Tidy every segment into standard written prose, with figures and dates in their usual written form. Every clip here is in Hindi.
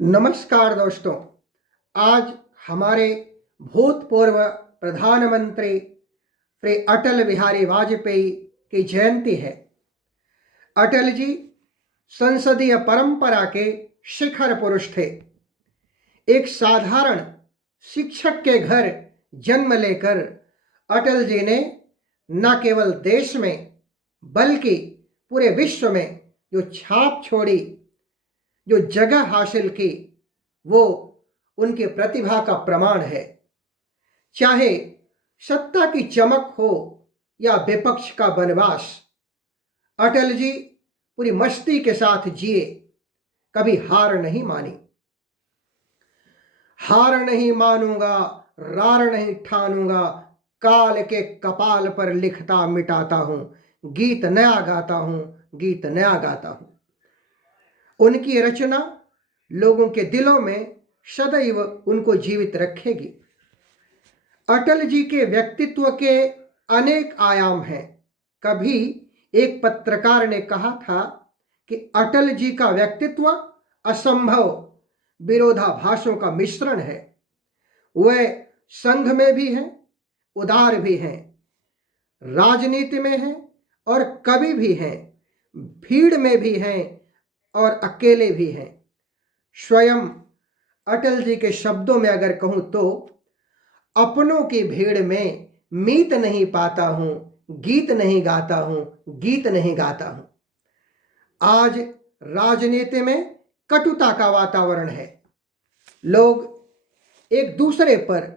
नमस्कार दोस्तों। आज हमारे भूतपूर्व प्रधानमंत्री श्री अटल बिहारी वाजपेयी की जयंती है। अटल जी संसदीय परंपरा के शिखर पुरुष थे। एक साधारण शिक्षक के घर जन्म लेकर अटल जी ने न केवल देश में बल्कि पूरे विश्व में जो छाप छोड़ी, जो जगह हासिल की, वो उनकी प्रतिभा का प्रमाण है। चाहे सत्ता की चमक हो या विपक्ष का वनवास, अटल जी पूरी मस्ती के साथ जिए, कभी हार नहीं मानी। हार नहीं मानूंगा, रार नहीं ठानूंगा, काल के कपाल पर लिखता मिटाता हूं, गीत नया गाता हूं, गीत नया गाता हूं। उनकी रचना लोगों के दिलों में सदैव उनको जीवित रखेगी। अटल जी के व्यक्तित्व के अनेक आयाम हैं। कभी एक पत्रकार ने कहा था कि अटल जी का व्यक्तित्व असंभव विरोधाभासों का मिश्रण है। वह संघ में भी हैं, उदार भी हैं, राजनीति में हैं और कवि भी हैं, भीड़ में भी हैं और अकेले भी हैं। स्वयं अटल जी के शब्दों में अगर कहूं तो अपनों की भीड़ में मीत नहीं पाता हूं, गीत नहीं गाता हूं, गीत नहीं गाता हूं। आज राजनीति में कटुता का वातावरण है। लोग एक दूसरे पर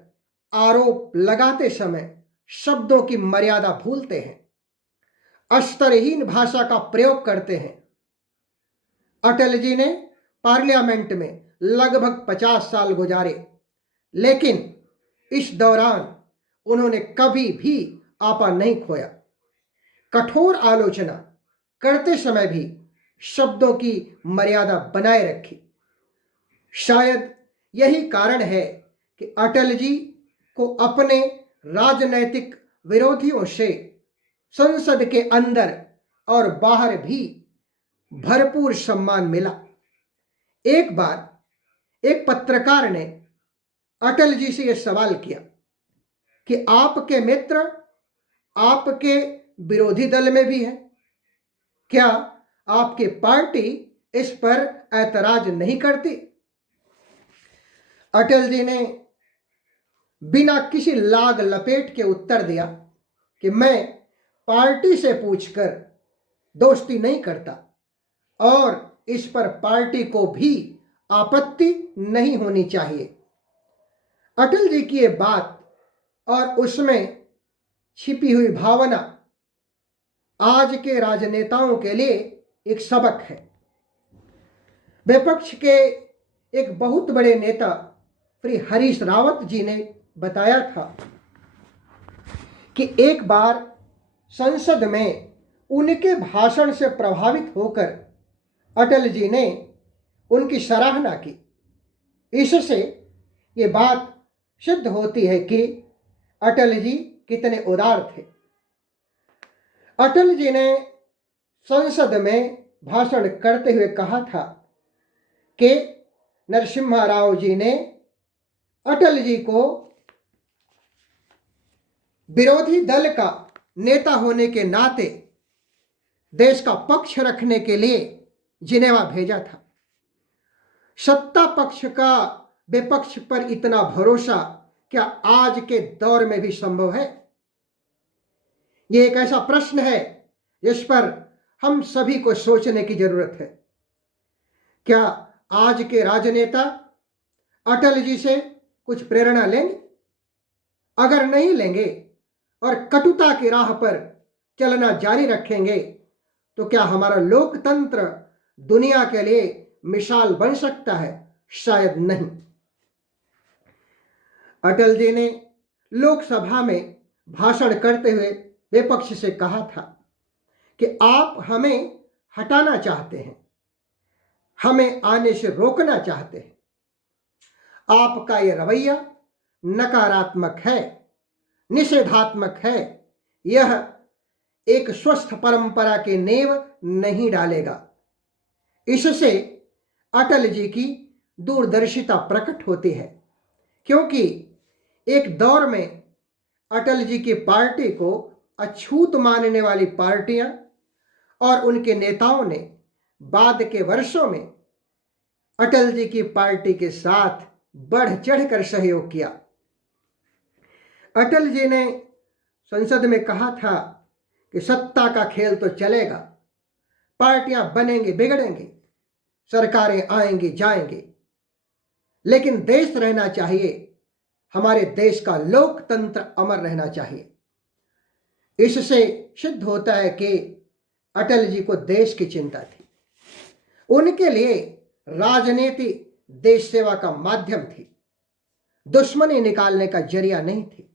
आरोप लगाते समय शब्दों की मर्यादा भूलते हैं, अस्तरहीन भाषा का प्रयोग करते हैं। अटल जी ने पार्लियामेंट में लगभग 50 साल गुजारे, लेकिन इस दौरान उन्होंने कभी भी आपा नहीं खोया। कठोर आलोचना करते समय भी शब्दों की मर्यादा बनाए रखी। शायद यही कारण है कि अटल जी को अपने राजनैतिक विरोधियों से संसद के अंदर और बाहर भी भरपूर सम्मान मिला। एक बार एक पत्रकार ने अटल जी से यह सवाल किया कि आपके मित्र आपके विरोधी दल में भी है, क्या आपकी पार्टी इस पर ऐतराज नहीं करती? अटल जी ने बिना किसी लाग लपेट के उत्तर दिया कि मैं पार्टी से पूछकर दोस्ती नहीं करता और इस पर पार्टी को भी आपत्ति नहीं होनी चाहिए। अटल जी की ये बात और उसमें छिपी हुई भावना आज के राजनेताओं के लिए एक सबक है। विपक्ष के एक बहुत बड़े नेता श्री हरीश रावत जी ने बताया था कि एक बार संसद में उनके भाषण से प्रभावित होकर अटल जी ने उनकी सराहना की। इससे ये बात सिद्ध होती है कि अटल जी कितने उदार थे। अटल जी ने संसद में भाषण करते हुए कहा था कि नरसिम्हा राव जी ने अटल जी को विरोधी दल का नेता होने के नाते देश का पक्ष रखने के लिए जिनेवा भेजा था। सत्ता पक्ष का विपक्ष पर इतना भरोसा क्या आज के दौर में भी संभव है? यह एक ऐसा प्रश्न है जिस पर हम सभी को सोचने की जरूरत है। क्या आज के राजनेता अटल जी से कुछ प्रेरणा लेंगे? अगर नहीं लेंगे और कटुता की राह पर चलना जारी रखेंगे तो क्या हमारा लोकतंत्र दुनिया के लिए मिसाल बन सकता है? शायद नहीं। अटल जी ने लोकसभा में भाषण करते हुए विपक्ष से कहा था कि आप हमें हटाना चाहते हैं, हमें आने से रोकना चाहते हैं। आपका यह रवैया नकारात्मक है, निषेधात्मक है। यह एक स्वस्थ परंपरा के नींव नहीं डालेगा। इससे अटल जी की दूरदर्शिता प्रकट होती है, क्योंकि एक दौर में अटल जी की पार्टी को अछूत मानने वाली पार्टियां और उनके नेताओं ने बाद के वर्षों में अटल जी की पार्टी के साथ बढ़ चढ़कर सहयोग किया। अटल जी ने संसद में कहा था कि सत्ता का खेल तो चलेगा, पार्टियां बनेंगी बिगड़ेंगी, सरकारें आएंगी जाएंगी, लेकिन देश रहना चाहिए, हमारे देश का लोकतंत्र अमर रहना चाहिए। इससे सिद्ध होता है कि अटल जी को देश की चिंता थी। उनके लिए राजनीति देश सेवा का माध्यम थी, दुश्मनी निकालने का जरिया नहीं थी,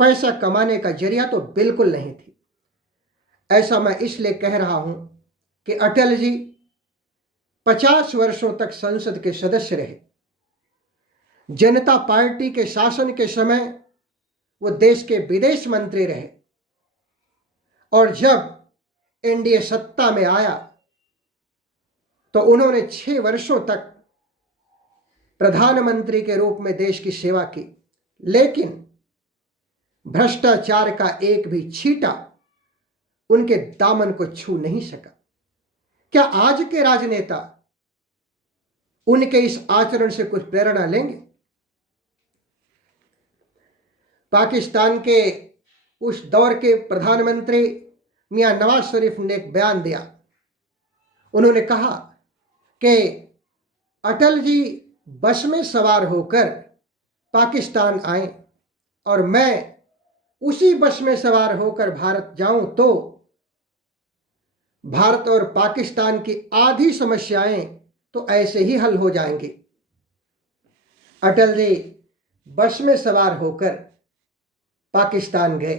पैसा कमाने का जरिया तो बिल्कुल नहीं थी। ऐसा मैं इसलिए कह रहा हूं कि अटल जी 50 वर्षों तक संसद के सदस्य रहे। जनता पार्टी के शासन के समय वो देश के विदेश मंत्री रहे, और जब एनडीए सत्ता में आया तो उन्होंने 6 वर्षों तक प्रधानमंत्री के रूप में देश की सेवा की, लेकिन भ्रष्टाचार का एक भी छींटा उनके दामन को छू नहीं सका। क्या आज के राजनेता उनके इस आचरण से कुछ प्रेरणा लेंगे? पाकिस्तान के उस दौर के प्रधानमंत्री मियां नवाज शरीफ ने एक बयान दिया। उन्होंने कहा कि अटल जी बस में सवार होकर पाकिस्तान आए और मैं उसी बस में सवार होकर भारत जाऊं तो भारत और पाकिस्तान की आधी समस्याएं तो ऐसे ही हल हो जाएंगी। अटल जी बस में सवार होकर पाकिस्तान गए,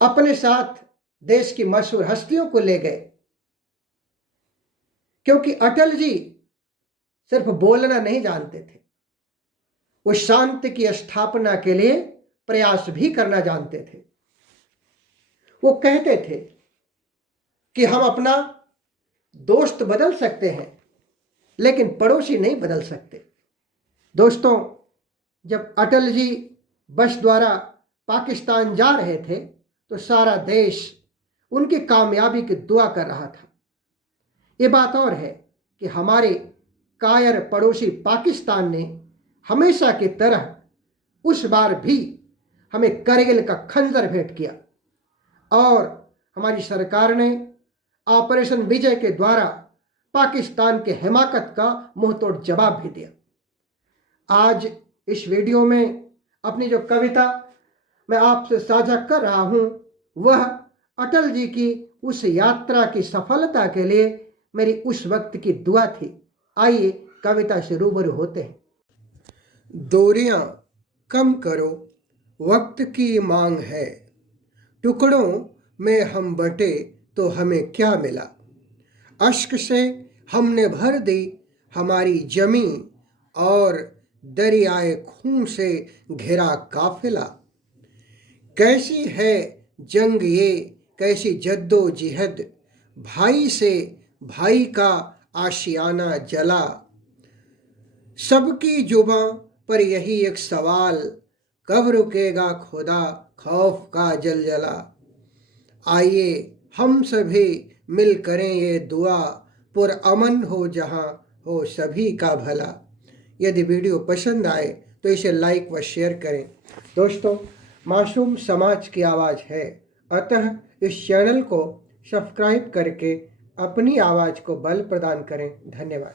अपने साथ देश की मशहूर हस्तियों को ले गए, क्योंकि अटल जी सिर्फ बोलना नहीं जानते थे, वो शांति की स्थापना के लिए प्रयास भी करना जानते थे। वो कहते थे कि हम अपना दोस्त बदल सकते हैं, लेकिन पड़ोसी नहीं बदल सकते। दोस्तों, जब अटल जी बस द्वारा पाकिस्तान जा रहे थे तो सारा देश उनकी कामयाबी की दुआ कर रहा था। ये बात और है कि हमारे कायर पड़ोसी पाकिस्तान ने हमेशा की तरह उस बार भी हमें करगिल का खंजर भेंट किया, और हमारी सरकार ने ऑपरेशन विजय के द्वारा पाकिस्तान के हिमाकत का मुंहतोड़ जवाब भी दिया। आज इस वीडियो में अपनी जो कविता मैं आपसे साझा कर रहा हूं, वह अटल जी की उस यात्रा की सफलता के लिए मेरी उस वक्त की दुआ थी। आइए कविता से रूबरू होते हैं। दूरियां कम करो, वक्त की मांग है, टुकड़ों में हम बटे तो हमें क्या मिला। अश्क से हमने भर दी हमारी जमीन और दरियाए खून से घिरा काफिला। कैसी है जंग ये, कैसी जद्दोजहद, भाई से भाई का आशियाना जला। सबकी जुबां पर यही एक सवाल, कब रुकेगा खुदा खौफ का जलजला। आइए हम सभी मिल करें ये दुआ, पुरअमन हो जहां हो सभी का भला। यदि वीडियो पसंद आए तो इसे लाइक व शेयर करें। दोस्तों, मासूम समाज की आवाज़ है, अतः इस चैनल को सब्सक्राइब करके अपनी आवाज़ को बल प्रदान करें। धन्यवाद।